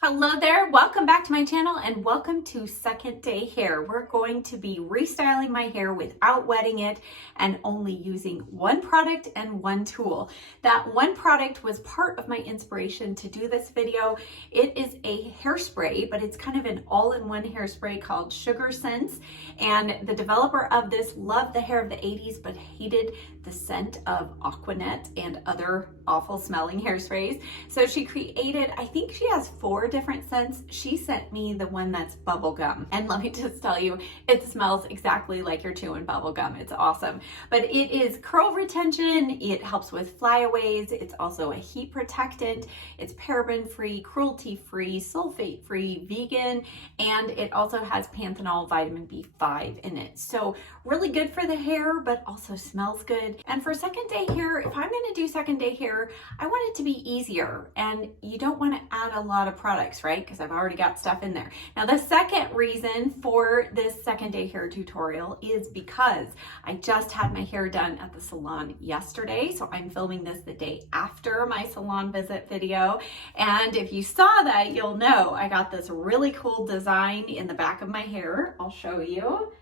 Hello there, welcome back to my channel and welcome to Second Day Hair. We're going to be restyling my hair without wetting it and only using one product and one tool. That one product was part of my inspiration to do this video. It is a hairspray, but it's kind of an all-in-one hairspray called Sugar Scents. And the developer of this loved the hair of the 80s, but hated the scent of Aquanet and other awful smelling hairsprays. So she created, I think she has 4 different scents. She sent me the one that's bubblegum. And let me just tell you, it smells exactly like you're chewing bubblegum. It's awesome. But it is curl retention. It helps with flyaways. It's also a heat protectant. It's paraben-free, cruelty-free, sulfate-free, vegan, and it also has panthenol vitamin B5 in it. So really good for the hair, but also smells good. And for second day hair, if I'm gonna do second day hair, I want it to be easier, and you don't wanna add a lot of products, right? Because I've already got stuff in there. Now, the second reason for this second day hair tutorial is because I just had my hair done at the salon yesterday. So I'm filming this the day after my salon visit video. And if you saw that, you'll know I got this really cool design in the back of my hair. I'll show you.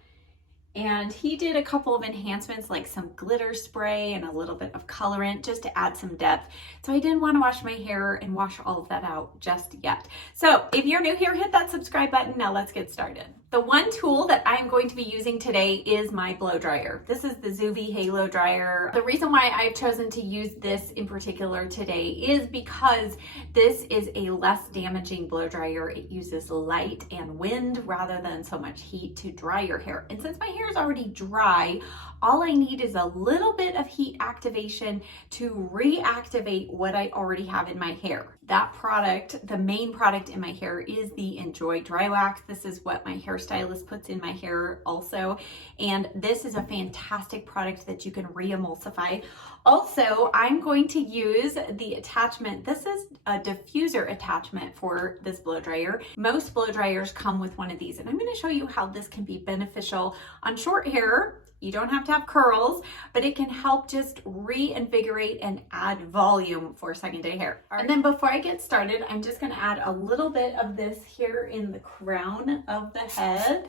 And he did a couple of enhancements like some glitter spray and a little bit of colorant just to add some depth. So I didn't want to wash my hair and wash all of that out just yet. So if you're new here, hit that subscribe button. Now let's get started. The one tool that I am going to be using today is my blow dryer. This is the Zoya Halo dryer. The reason why I've chosen to use this in particular today is because this is a less damaging blow dryer. It uses light and wind rather than so much heat to dry your hair. And since my hair is already dry, all I need is a little bit of heat activation to reactivate what I already have in my hair. That product, the main product in my hair, is the Enjoy Dry Wax. This is what my hairstylist puts in my hair also. And this is a fantastic product that you can re-emulsify. Also, I'm going to use the attachment. This is a diffuser attachment for this blow dryer. Most blow dryers come with one of these, and I'm going to show you how this can be beneficial on short hair. You don't have to have curls, but it can help just reinvigorate and add volume for second day hair. And then before I get started, I'm just going to add a little bit of this here in the crown of the head.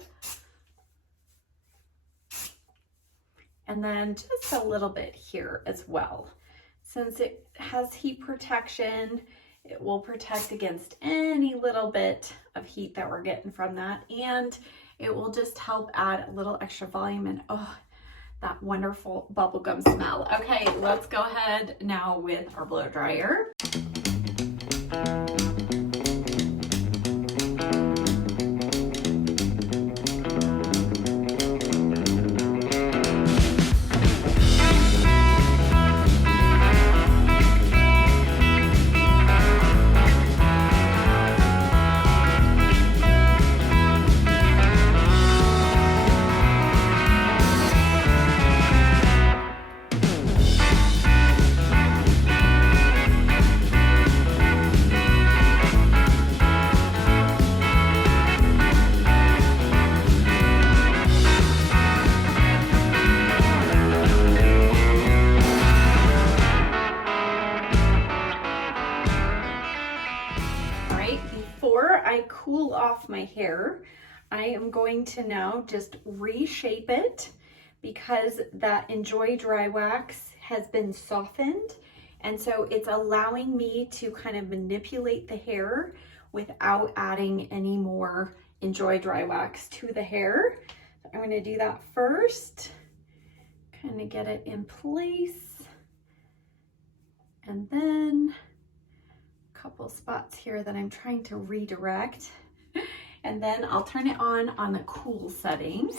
And then just a little bit here as well. Since it has heat protection, it will protect against any little bit of heat that we're getting from that. And it will just help add a little extra volume and that wonderful bubblegum smell. Okay, let's go ahead now with our blow dryer. Before I cool off my hair, I am going to now just reshape it because that Enjoy Dry Wax has been softened. And so it's allowing me to kind of manipulate the hair without adding any more Enjoy Dry Wax to the hair. So I'm going to do that first, kind of get it in place. And then couple spots here that I'm trying to redirect, and then I'll turn it on the cool setting.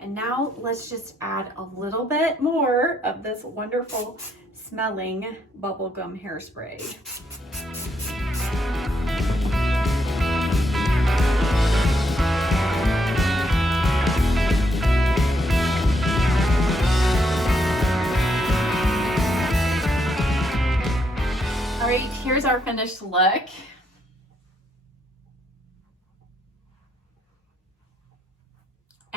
And now let's just add a little bit more of this wonderful smelling bubblegum hairspray. All right, here's our finished look.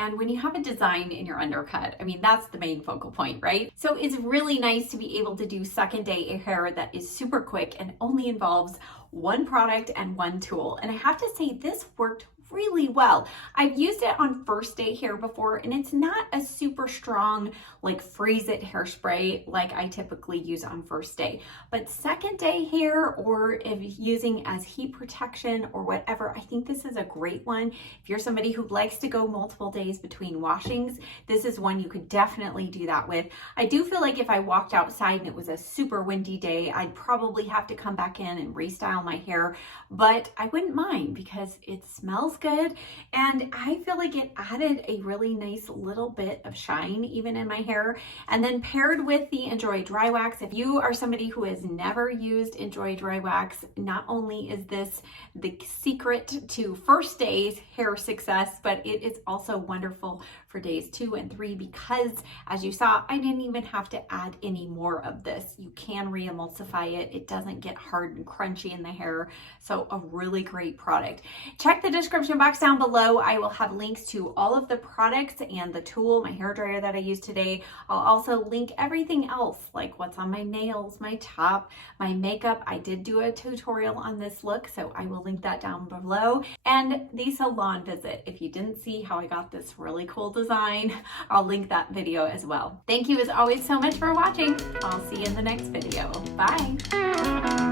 And when you have a design in your undercut, I mean, that's the main focal point, right? So it's really nice to be able to do second day hair that is super quick and only involves one product and one tool. And I have to say, this worked really well. I've used it on first day hair before, and it's not a super strong, like freeze it hairspray like I typically use on first day. But second day hair, or if using as heat protection or whatever, I think this is a great one. If you're somebody who likes to go multiple days between washings, this is one you could definitely do that with. I do feel like if I walked outside and it was a super windy day, I'd probably have to come back in and restyle my hair, but I wouldn't mind because it smells good, and I feel like it added a really nice little bit of shine even in my hair. And then paired with the Enjoy Dry Wax, if you are somebody who has never used Enjoy Dry Wax, not only is this the secret to first day's hair success, but it is also wonderful for days 2 and 3 because, as you saw, I didn't even have to add any more of this. You can re-emulsify it. It doesn't get hard and crunchy in the hair. So a really great product. Check the description box down below. I will have links to all of the products and the tool, my hair dryer that I used today. I'll also link everything else, like what's on my nails, my top, my makeup. I did do a tutorial on this look, so I will link that down below. And the salon visit. If you didn't see how I got this really cool design, I'll link that video as well. Thank you as always so much for watching. I'll see you in the next video. Bye.